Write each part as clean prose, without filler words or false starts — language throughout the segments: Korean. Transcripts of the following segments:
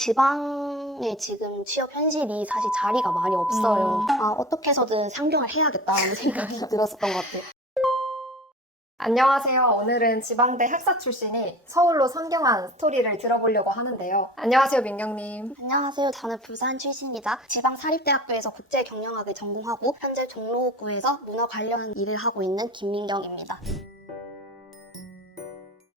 지방에 지금 취업 현실이 사실 자리가 많이 없어요. 어떻게 해서든 상경을 해야겠다는 생각이 들었었던 것 같아요. 안녕하세요. 오늘은 지방대 학사 출신이 서울로 상경한 스토리를 들어보려고 하는데요. 안녕하세요, 민경님. 안녕하세요. 저는 부산 출신이자 지방사립대학교에서 국제경영학을 전공하고 현재 종로구에서 문화 관련 일을 하고 있는 김민경입니다.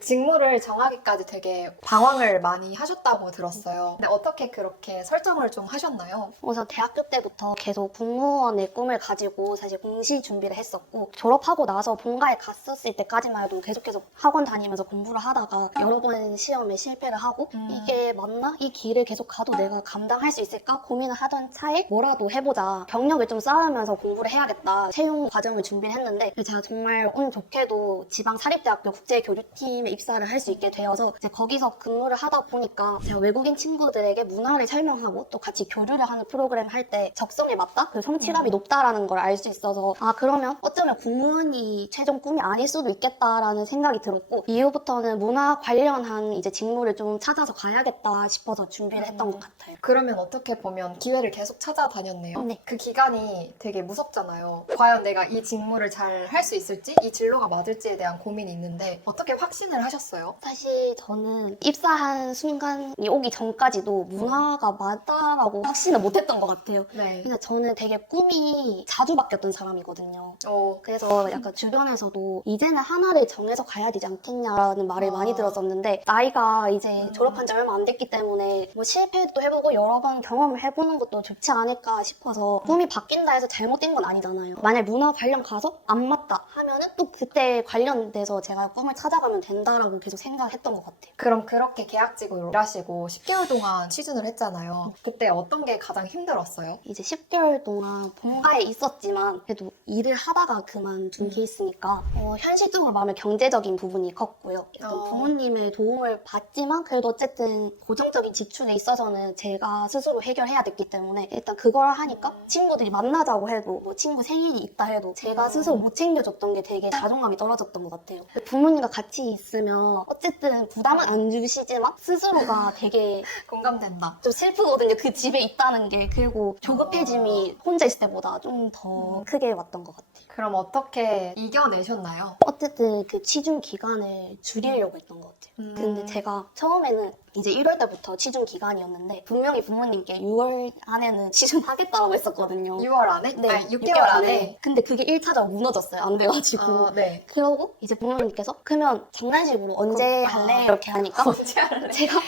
직무를 정하기까지 되게 방황을 많이 하셨다고 들었어요. 근데 어떻게 그렇게 설정을 좀 하셨나요? 우선 대학교 때부터 계속 공무원의 꿈을 가지고 사실 공시 준비를 했었고, 졸업하고 나서 본가에 갔었을 때까지만 해도 계속 학원 다니면서 공부를 하다가 여러 번 시험에 실패를 하고 이게 맞나? 이 길을 계속 가도 내가 감당할 수 있을까? 고민을 하던 차에 뭐라도 해보자. 경력을 좀 쌓으면서 공부를 해야겠다. 채용 과정을 준비를 했는데 제가 정말 운 좋게도 지방사립대학교 국제교류팀에 입사를 할 수 있게 되어서 이제 거기서 근무를 하다 보니까 제가 외국인 친구들에게 문화를 설명하고 또 같이 교류를 하는 프로그램 할 때 적성에 맞다? 그 성취감이 높다라는 걸 알 수 있어서 그러면 어쩌면 공무원이 최종 꿈이 아닐 수도 있겠다라는 생각이 들었고, 이후부터는 문화 관련한 이제 직무를 좀 찾아서 가야겠다 싶어서 준비를 했던 것 같아요. 그러면 어떻게 보면 기회를 계속 찾아다녔네요. 네. 그 기간이 되게 무섭잖아요. 과연 내가 이 직무를 잘 할 수 있을지, 이 진로가 맞을지에 대한 고민이 있는데 어떻게 확신을 하셨어요? 사실 저는 입사한 순간이 오기 전까지도 문화가 맞다라고 확신을 못했던 것 같아요. 네. 그냥 저는 되게 꿈이 자주 바뀌었던 사람이거든요. 그래서 약간 주변에서도 이제는 하나를 정해서 가야 되지 않겠냐라는 말을 많이 들었었는데, 나이가 이제 졸업한 지 얼마 안 됐기 때문에 뭐 실패도 해보고 여러 번 경험을 해보는 것도 좋지 않을까 싶어서, 꿈이 바뀐다 해서 잘못된 건 아니잖아요. 만약 문화 관련 가서 안 맞다 하면은 또 그때 관련돼서 제가 꿈을 찾아가면 된다라고 계속 생각했던 것 같아요. 그럼 그렇게 계약직으로 일하시고 10개월 동안 취준을 했잖아요. 그때 어떤 게 가장 힘들었어요? 이제 10개월 동안 본가에 있었지만 그래도 일을 하다가 그만둔 케이스니까 현실적으로 말하면 경제적인 부분이 컸고요. 약간 부모님의 도움을 받지만 그래도 어쨌든 고정적인 지출에 있어서는 제가 스스로 해결해야 됐기 때문에 일단 그걸 하니까 친구들이 만나자고 해도 뭐 친구 생일이 있다 해도 제가 스스로 못 챙겨줬던 게 되게 자존감이 떨어졌던 것 같아요. 부모님과 같이 있으면 어쨌든 부담은 안 주시지만 스스로가 되게 공감된다. 좀 슬프거든요. 그 집에 있다는 게. 그리고 조급해짐이 혼자 있을 때보다 좀 더 크게 왔던 것 같아요. 그럼 어떻게 이겨내셨나요? 어쨌든 그 취준 기간을 줄이려고 했던 것 같아요. 근데 제가 처음에는 이제 1월 달부터 취준 기간이었는데 분명히 부모님께 6월 안에는 취준하겠다고 했었거든요. 6월 안에? 네, 아니, 6개월 안에? 근데 그게 1차적으로 무너졌어요. 안 돼가지고. 네. 그러고 이제 부모님께서 그러면 장난식으로 언제 할래? 이렇게 하니까 언제 할래? 제가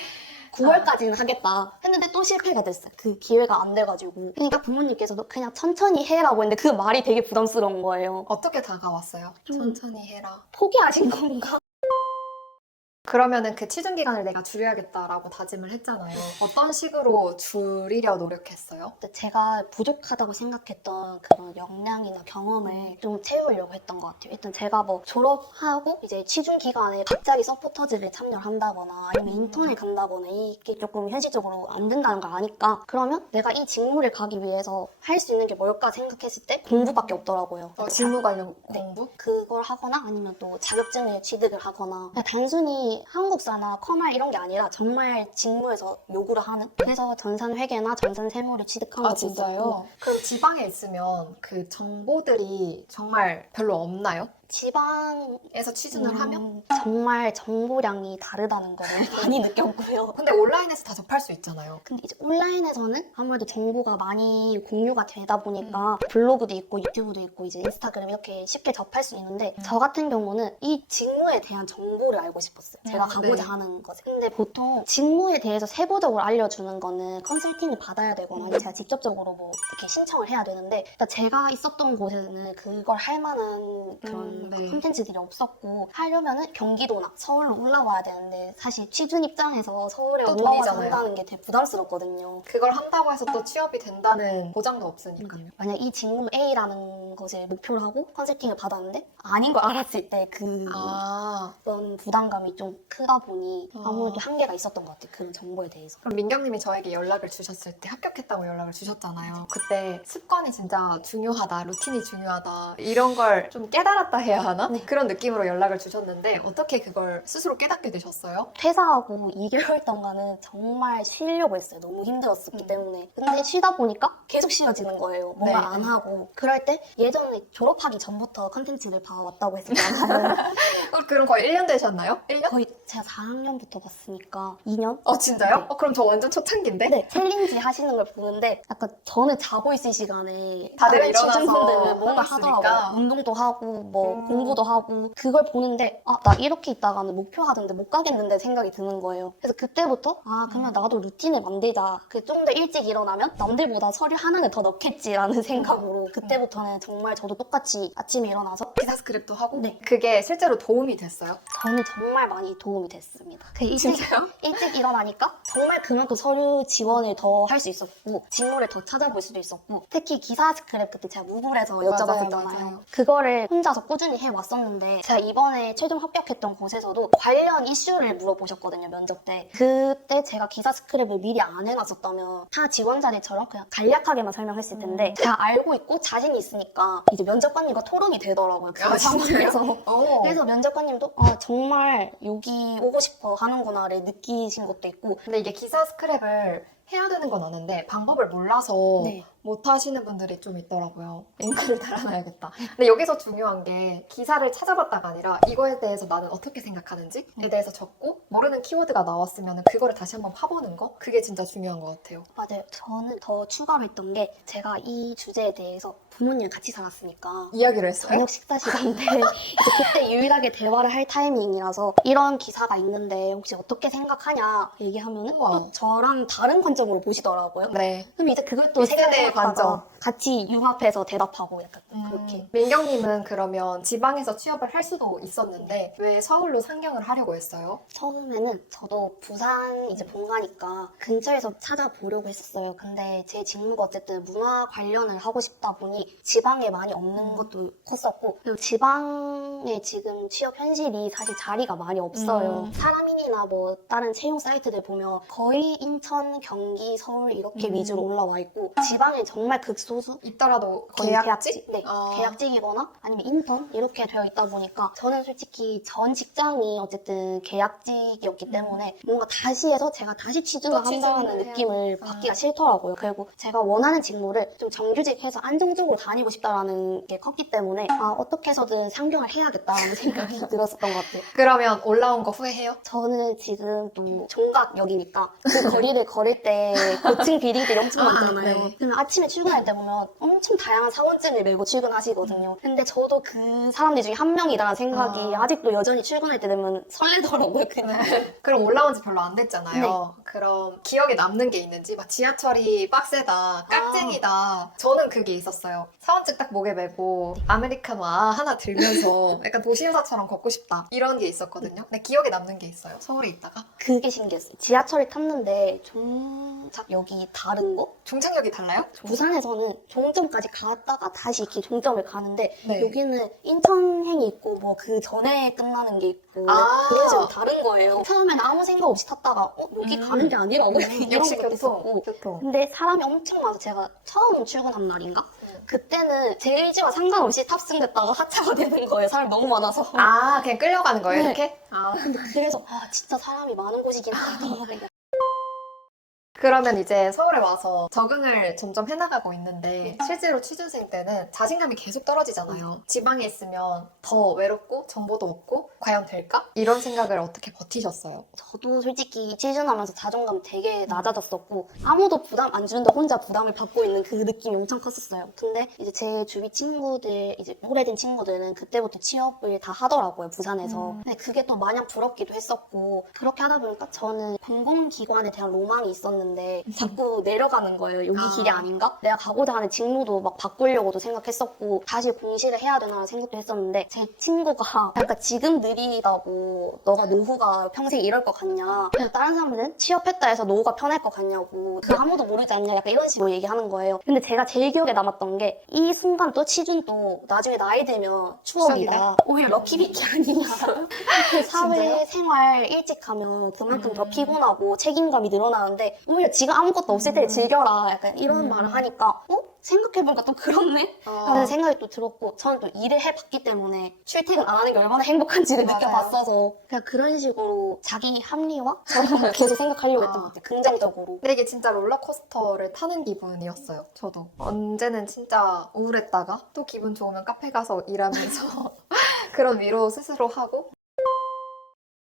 9월까지는 하겠다 했는데 또 실패가 됐어요. 그 기회가 안 돼가지고. 그러니까 부모님께서도 그냥 천천히 해라고 했는데 그 말이 되게 부담스러운 거예요. 어떻게 다가왔어요? 천천히 해라. 포기하신 건가? 그러면은 그 취준 기간을 내가 줄여야겠다라고 다짐을 했잖아요. 어떤 식으로 줄이려 노력했어요? 제가 부족하다고 생각했던 그런 역량이나 경험을 좀 채우려고 했던 것 같아요. 일단 제가 뭐 졸업하고 이제 취준 기간에 갑자기 서포터즈를 참여를 한다거나 아니면 인턴을 간다거나 이게 조금 현실적으로 안 된다는 걸 아니까, 그러면 내가 이 직무를 가기 위해서 할 수 있는 게 뭘까 생각했을 때 공부밖에 없더라고요. 직무 관련 공부? 그걸 하거나 아니면 또 자격증을 취득을 하거나, 그냥 단순히 한국사나 커말 이런 게 아니라 정말 직무에서 요구를 하는, 그래서 전산회계나 전산세무를 취득한 것도 있었고. 그럼 지방에 있으면 그 정보들이 정말 별로 없나요? 지방에서 취준을 하면? 정말 정보량이 다르다는 걸 많이 느꼈고요. 근데 온라인에서 다 접할 수 있잖아요. 근데 이제 온라인에서는 아무래도 정보가 많이 공유가 되다 보니까 블로그도 있고 유튜브도 있고 이제 인스타그램 이렇게 쉽게 접할 수 있는데, 저 같은 경우는 이 직무에 대한 정보를 알고 싶었어요. 제가 가고자 하는 것을. 근데 보통 직무에 대해서 세부적으로 알려주는 거는 컨설팅을 받아야 되거나 아니면 제가 직접적으로 뭐 이렇게 신청을 해야 되는데, 일단 제가 있었던 곳에는 그걸 할 만한 그런 콘텐츠들이 없었고, 하려면은 경기도나 서울로 올라와야 되는데 사실 취준 입장에서 서울에 올라와서 한다는 게 되게 부담스럽거든요. 그걸 한다고 해서 또 취업이 된다는 보장도 없으니까요. 만약 이 직무 A라는 것을 목표로 하고 컨설팅을 받았는데 아닌 걸 알았을 때 그런 부담감이 좀 크다 보니 아무래도 한계가 있었던 것 같아요. 그 정보에 대해서. 그럼 민경님이 저에게 연락을 주셨을 때 합격했다고 연락을 주셨잖아요. 그때 습관이 진짜 중요하다, 루틴이 중요하다 이런 걸 좀 깨달았다 해야 하나? 네. 그런 느낌으로 연락을 주셨는데 어떻게 그걸 스스로 깨닫게 되셨어요? 퇴사하고 2개월 동안은 정말 쉬려고 했어요. 너무 힘들었었기 음. 때문에. 근데 쉬다 보니까 계속 쉬워지는 거예요. 뭔가 네. 안 하고. 그럴 때 예전에 졸업하기 전부터 컨텐츠를 봐왔다고 했었잖아요. 그럼 거의 1년 되셨나요? 1년? 거의 제가 4학년부터 봤으니까 2년? 진짜요? 네. 그럼 저 완전 초창기인데? 네, 챌린지 하시는 걸 보는데 약간 저는 자고 있을 시간에 다들 다른 일어나서 취준생들은 뭔가 하고 있으니까. 하더라고요. 운동도 하고 뭐 음. 공부도 하고 그걸 보는데 나 이렇게 있다가는 목표 하던데 못 가겠는데 생각이 드는 거예요. 그래서 그때부터 그러면 나도 루틴을 만들자. 좀 더 일찍 일어나면 남들보다 서류 하나는 더 넣겠지라는 생각으로 그때부터는 정말 저도 똑같이 아침에 일어나서 기사 스크립도 하고? 네. 그게 실제로 도움이 됐어요? 저는 정말 많이 도움이 됐습니다. 일찍 진짜요? 일찍 일어나니까 정말 그만큼 서류 지원을 더 할 수 있었고 직무를 더 찾아볼 수도 있었고 특히 기사 스크랩 그때 제가 무굴에서 여쭤봤었잖아요. 맞아요. 그거를 혼자서 꾸준히 해왔었는데 제가 이번에 최종 합격했던 곳에서도 관련 이슈를 물어보셨거든요. 면접 때. 그때 제가 기사 스크랩을 미리 안 해놨었다면 다 지원자들처럼 그냥 간략하게만 설명했을 텐데 제가 알고 있고 자신이 있으니까 이제 면접관님과 토론이 되더라고요. 그 진짜요? 상황에서. 그래서 면접관님도 저정말 여기 오고 싶어 하는구나를 느끼신 것도 있고 근데 이게 기사 스크랩을 해야 되는 건 아는데 방법을 몰라서 네. 못 하시는 분들이 좀 있더라고요. 링크를 달아놔야겠다. 근데 여기서 중요한 게 기사를 찾아봤다가 아니라 이거에 대해서 나는 어떻게 생각하는지에 대해서 적고 모르는 키워드가 나왔으면 그거를 다시 한번 파보는 거? 그게 진짜 중요한 것 같아요. 맞아요. 저는 더 추가로 했던 게 제가 이 주제에 대해서 부모님이랑 같이 살았으니까 이야기를 했어요? 저녁 식사 시간 때 이제 그때 유일하게 대화를 할 타이밍이라서 이런 기사가 있는데 혹시 어떻게 생각하냐 얘기하면은 우와. 저랑 다른 관점으로 보시더라고요. 네. 그럼 이제 그걸 또 윗세대의 생각해봤다가 관점. 같이 융합해서 대답하고 약간 그렇게. 민경님은 그러면 지방에서 취업을 할 수도 있었는데 왜 서울로 상경을 하려고 했어요? 처음에는 저도 부산 이제 본가니까 근처에서 찾아보려고 했었어요. 근데 제 직무가 어쨌든 문화 관련을 하고 싶다 보니 지방에 많이 없는 것도 컸었고 그리고 지방에 지금 취업 현실이 사실 자리가 많이 없어요. 사람인이나 뭐 다른 채용 사이트들 보면 거의 인천, 경기, 서울 이렇게 위주로 올라와 있고 지방에 정말 극소수 있더라도 거의 계약직? 네, 아. 계약직이거나 아니면 인턴 이렇게 되어 있다 보니까 저는 솔직히 전 직장이 어쨌든 계약직이었기 때문에 뭔가 다시 해서 제가 다시 취준을 또 취준을 한다는 해야 느낌을 돼. 받기가 싫더라고요. 그리고 제가 원하는 직무를 좀 정규직해서 안정적으로 다니고 싶다라는 게 컸기 때문에 어떻게 해서든 상경을 해야겠다는 생각이 들었었던 것 같아요. 그러면 올라온 거 후회해요? 저는 지금 또 종각역이니까 그 거리를 걸을 때 고층 비딩들이 엄청 많잖아요. 네. 그러면 아침에 출근할 때 보면 엄청 다양한 사원증을 메고 출근하시거든요. 근데 저도 그 사람들 중에 한 명이라는 생각이 아직도 여전히 출근할 때 되면 설레더라고요. 그냥. 그럼 올라온 지 별로 안 됐잖아요. 네. 그럼 기억에 남는 게 있는지 막 지하철이 빡세다, 깍쟁이다. 저는 그게 있었어요. 사원증 딱 목에 메고 아메리카노 하나 들면서 약간 도시유사처럼 걷고 싶다. 이런 게 있었거든요. 근데 기억에 남는 게 있어요. 서울에 있다가. 그게 신기했어요. 지하철을 탔는데 종착역이 다른 거? 종착역이 달라요? 부산에서는 종점까지 갔다가 다시 이렇게 종점을 가는데 네. 여기는 인천행이 있고 뭐 그 전에 끝나는 게 있고 그런 식으로 다른 거예요. 처음엔 아무 생각 없이 탔다가 여기 가는 게 아니라고 이런 역시 것도 있었고 교통. 근데 사람이 엄청 많아서 제가 처음 출근한 날인가? 그때는 제 의지와 상관없이 탑승됐다가 하차가 되는 거예요. 사람이 너무 많아서. 그냥 끌려가는 거예요, 네. 이렇게? 근데 그래서 진짜 사람이 많은 곳이긴 하다. 그러면 이제 서울에 와서 적응을 점점 해나가고 있는데 실제로 취준생 때는 자신감이 계속 떨어지잖아요. 지방에 있으면 더 외롭고 정보도 없고 과연 될까? 이런 생각을 어떻게 버티셨어요? 저도 솔직히 취준하면서 자존감 되게 낮아졌었고 아무도 부담 안 주는데 혼자 부담을 받고 있는 그 느낌이 엄청 컸었어요. 근데 이제 제 주위 친구들, 이제 오래된 친구들은 그때부터 취업을 다 하더라고요, 부산에서. 근데 그게 또 마냥 부럽기도 했었고 그렇게 하다 보니까 저는 공공기관에 대한 로망이 있었는데 자꾸 내려가는 거예요. 여기 길이 아닌가? 내가 가고자 하는 직무도 막 바꾸려고도 생각했었고 다시 공시를 해야 되나라는 생각도 했었는데 제 친구가 약간 지금 느리다고 너가 노후가 평생 이럴 것 같냐? 그냥 다른 사람들은 취업했다 해서 노후가 편할 것 같냐고 그 아무도 모르지 않냐? 약간 이런 식으로 얘기하는 거예요. 근데 제가 제일 기억에 남았던 게 이 순간 또 취준도 나중에 나이 들면 추억이다. 오히려 럭키비키 아니냐? 그 사회생활 일찍 하면 그만큼 더 피곤하고 책임감이 늘어나는데 오히려 지금 아무것도 없을 때 즐겨라. 약간 이런 말을 하니까 생각해보니까 또 그렇네? 라는 생각이 또 들었고 저는 또 일을 해봤기 때문에 출퇴근 안 하는 게 얼마나 행복한지를 맞아요. 느껴봤어서 그냥 그런 식으로 자기 합리화? 저는 계속 생각하려고 했던 것 같아요. 긍정적으로. 근데 이게 진짜 롤러코스터를 타는 기분이었어요. 저도 언제는 진짜 우울했다가 또 기분 좋으면 카페 가서 일하면서 그런 위로 스스로 하고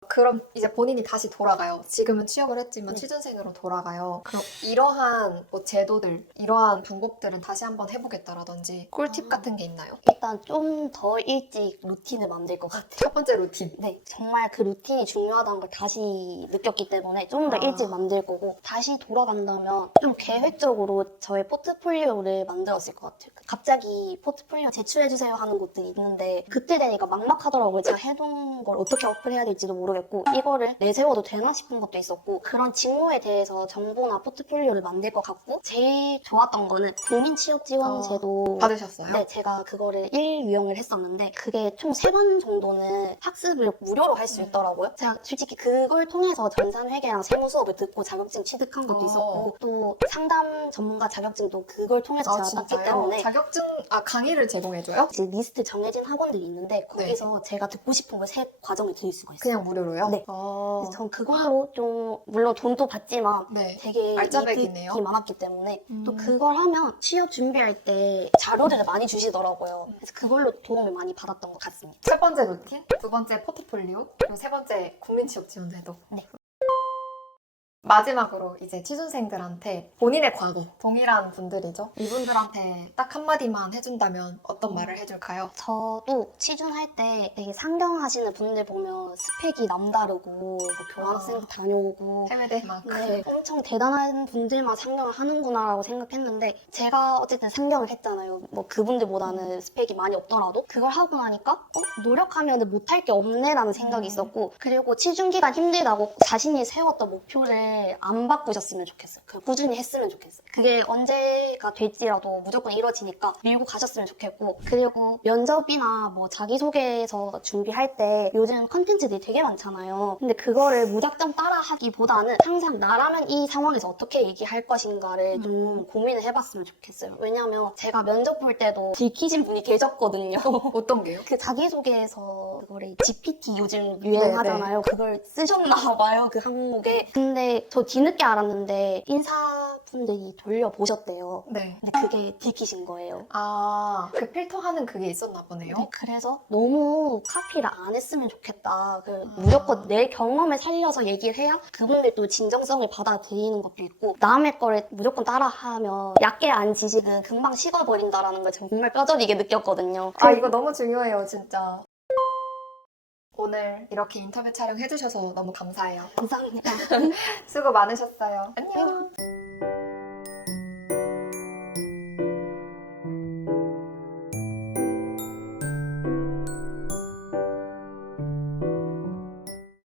그럼 이제 본인이 다시 돌아가요. 지금은 취업을 했지만 네. 취준생으로 돌아가요. 그럼 이러한 뭐 제도들, 이러한 방법들은 다시 한번 해보겠다라든지 꿀팁 같은 게 있나요? 일단 좀 더 일찍 루틴을 만들 것 같아요. 첫 번째 루틴. 네, 정말 그 루틴이 중요하다는 걸 다시 느꼈기 때문에 좀 더 아. 일찍 만들 거고 다시 돌아간다면 좀 계획적으로 저의 포트폴리오를 만들었을 것 같아요. 갑자기 포트폴리오 제출해주세요 하는 곳들이 있는데 그때 되니까 막막하더라고요. 제가 해둔 걸 어떻게 어플해야 될지도 모르겠고 이거를 내세워도 되나 싶은 것도 있었고 그런 직무에 대해서 정보나 포트폴리오를 만들 것 같고 제일 좋았던 거는 국민취업지원제도 받으셨어요? 네, 제가 그거를 1유형을 했었는데 그게 총 3번 정도는 학습을 무료로 할 수 있더라고요. 제가 솔직히 그걸 통해서 전산회계랑 세무 수업을 듣고 자격증 취득한 것도 있었고 또 상담 전문가 자격증도 그걸 통해서 제가 땄기 때문에 자격증, 강의를 제공해줘요? 이제 리스트 정해진 학원들이 있는데 거기서 제가 듣고 싶은 걸 세 과정을 들을 수가 있어요. 그냥 무료로요? 네. 그래서 전 그걸로 좀 물론 돈도 받지만 네. 되게 알짜배기네요. 이득이 많았기 때문에 또 그걸 하면 취업 준비할 때 자료들을 많이 주시더라고요. 그래서 그걸로 도움을 많이 받았던 것 같습니다. 첫 번째 루틴, 두 번째 포트폴리오, 그리고 세 번째 국민취업지원제도. 네. 마지막으로 이제 취준생들한테 본인의 과거, 동일한 분들이죠. 이분들한테 딱 한마디만 해준다면 어떤 말을 해줄까요? 저도 취준할 때 되게 상경하시는 분들 보면 스펙이 남다르고 뭐 교환학생 다녀오고 해외대 막. 네, 엄청 대단한 분들만 상경을 하는구나라고 생각했는데 제가 어쨌든 상경을 했잖아요. 뭐 그분들보다는 스펙이 많이 없더라도 그걸 하고 나니까 노력하면 못할 게 없네라는 생각이 있었고 그리고 취준 기간 힘들다고 자신이 세웠던 목표를 안 바꾸셨으면 좋겠어요. 꾸준히 했으면 좋겠어요. 그게 언제가 될지라도 무조건 이루어지니까 밀고 가셨으면 좋겠고 그리고 면접이나 뭐 자기소개서 준비할 때 요즘 컨텐츠들이 되게 많잖아요. 근데 그거를 무작정 따라하기보다는 항상 나라면 이 상황에서 어떻게 얘기할 것인가를 좀 고민을 해봤으면 좋겠어요. 왜냐면 제가 면접 볼 때도 들키신 분이 계셨거든요. 어떤 게요? 그 자기소개서 그거를 GPT 요즘 유행하잖아요. 그걸 쓰셨나 봐요. 그 항목에. 근데 저 뒤늦게 알았는데 인사분들이 돌려보셨대요. 네. 근데 그게 들키신 거예요. 그 필터하는 그게 있었나 보네요. 네, 그래서 너무 카피를 안 했으면 좋겠다. 무조건 내 경험을 살려서 얘기를 해야 그분들도 진정성을 받아들이는 것도 있고 남의 거를 무조건 따라하면 얕게 안 지식은 금방 식어버린다라는 걸 정말 뼈저리게 느꼈거든요. 이거 너무 중요해요, 진짜. 오늘 이렇게 인터뷰 촬영 해주셔서 너무 감사해요. 감사합니다. 수고 많으셨어요. 안녕.